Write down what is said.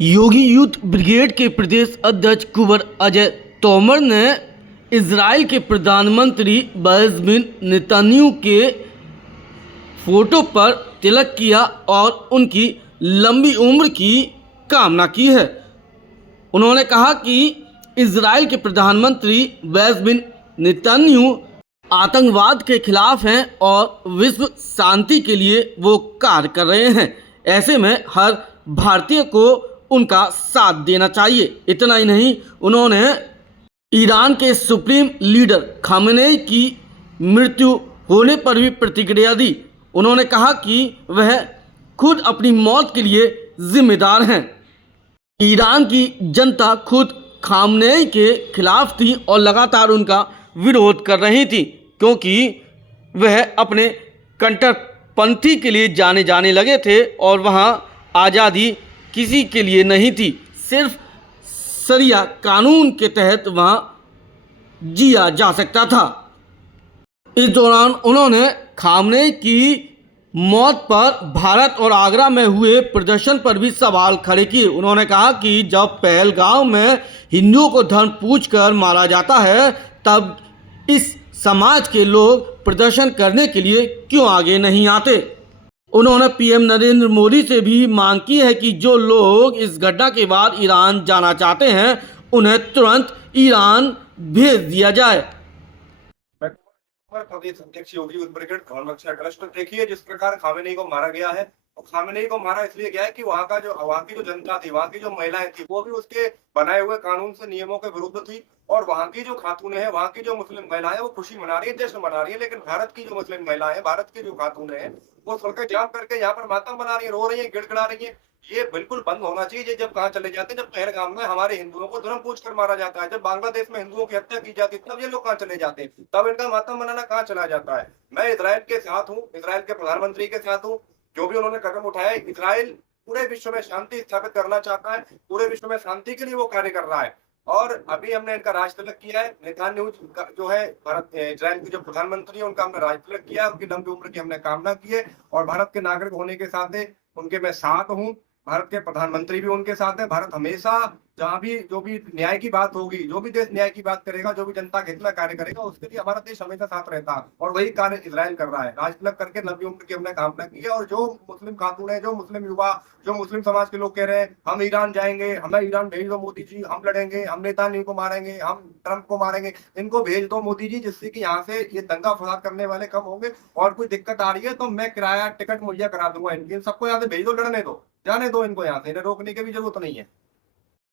योगी youth brigade के प्रदेश अध्यक्ष कुंवर अजय तोमर ने इजराइल के प्रधानमंत्री बेंजामिन नेतन्याहू के फोटो पर तिलक किया और उनकी लंबी उम्र की कामना की है। उन्होंने कहा कि इजराइल के प्रधानमंत्री बेंजामिन नेतन्याहू आतंकवाद के खिलाफ हैं और विश्व शांति के लिए वो कार्य कर रहे हैं। ऐसे में हर भारतीय को उनका साथ देना चाहिए। इतना ही नहीं, उन्होंने ईरान के सुप्रीम लीडर खामेनेई की मृत्यु होने पर भी प्रतिक्रिया दी। उन्होंने कहा कि वह खुद अपनी मौत के लिए जिम्मेदार हैं। ईरान की जनता खुद खामेनेई के खिलाफ थी और लगातार उनका विरोध कर रही थी, क्योंकि वह अपने कट्टरपंथी के लिए जाने लगे थे और वहाँ आज़ादी किसी के लिए नहीं थी, सिर्फ शरिया कानून के तहत वहाँ जिया जा सकता था। इस दौरान उन्होंने खामनेई की मौत पर भारत और आगरा में हुए प्रदर्शन पर भी सवाल खड़े किए। उन्होंने कहा कि जब पहलगाम में हिंदुओं को धर्म पूछकर मारा जाता है, तब इस समाज के लोग प्रदर्शन करने के लिए क्यों आगे नहीं आते। उन्होंने पीएम नरेंद्र मोदी से भी मांग की है कि जो लोग इस घटना के बाद ईरान जाना चाहते हैं, उन्हें तुरंत ईरान भेज दिया जाए। प्रदेश अध्यक्ष योगी यूथ ब्रिगेड भवन रक्षा ट्रस्ट देखिए, जिस प्रकार खामेनेई को मारा गया है, और खामेनेई को मारा इसलिए गया है कि वहाँ की जो जनता थी, वहाँ की जो महिलाएं थी, वो भी उसके बनाए हुए कानून से नियमों के विरुद्ध थी। और वहाँ की जो खातूनें हैं, वहाँ की जो मुस्लिम महिलाएं, वो खुशी मना रही है, जश्न मना रही है। लेकिन भारत की जो मुस्लिम महिलाएं हैं, भारत की जो खातूनें हैं, वो सड़कें जाम करके यहाँ पर मातम बना रही है, रो रही है, गिड़गिड़ा रही है। ये बिल्कुल बंद होना चाहिए। जब कहाँ चले जाते हैं, जब पहलगाम में हमारे हिंदुओं को धर्म पूछ कर मारा जाता है, जब बांग्लादेश में हिंदुओं की हत्या की जाती है, तब ये लोग कहाँ चले जाते हैं, तब इनका मातम मनाना कहाँ चला जाता है। मैं इजराइल के साथ हूँ, इजराइल के प्रधानमंत्री के साथ हूँ। जो भी उन्होंने कदम उठाया है, इजराइल पूरे विश्व में शांति स्थापित करना चाहता है, पूरे विश्व में शांति के लिए वो कार्य कर रहा है। और अभी हमने इनका राज तिलक किया है। नेतन्याहू जो है, भारत इजराइल के जो प्रधानमंत्री है, उनका हमने राज तिलक किया है, उनकी लंबी उम्र की हमने कामना की है। और भारत के नागरिक होने के साथ उनके मैं साथ हूँ। भारत के प्रधानमंत्री भी उनके साथ है। भारत हमेशा जहां भी जो भी न्याय की बात होगी, जो भी देश न्याय की बात करेगा, जो भी जनता के हित में कार्य करेगा, उसके लिए हमारा देश हमेशा साथ रहता है। और वही कार्य इजराइल कर रहा है। राज तिलक करके लंबी उम्र की हमने कामना की है। और जो मुस्लिम खातून है, जो मुस्लिम युवा, जो मुस्लिम समाज के लोग कह रहे हैं हम ईरान जाएंगे, हमें ईरान भेज दो मोदी जी, हम लड़ेंगे, हम नेतान्याहू को मारेंगे, हम ट्रंप को मारेंगे, इनको भेज दो मोदी जी, जिससे कि यहाँ से ये दंगा फसाद करने वाले कम होंगे। और कोई दिक्कत आ रही है तो मैं किराया टिकट मुहैया करा दूंगा इनकी। सबको यहाँ से भेज दो, लड़ने दो, जाने दो इनको, यहाँ से इन्हें रोकने की भी जरूरत नहीं है।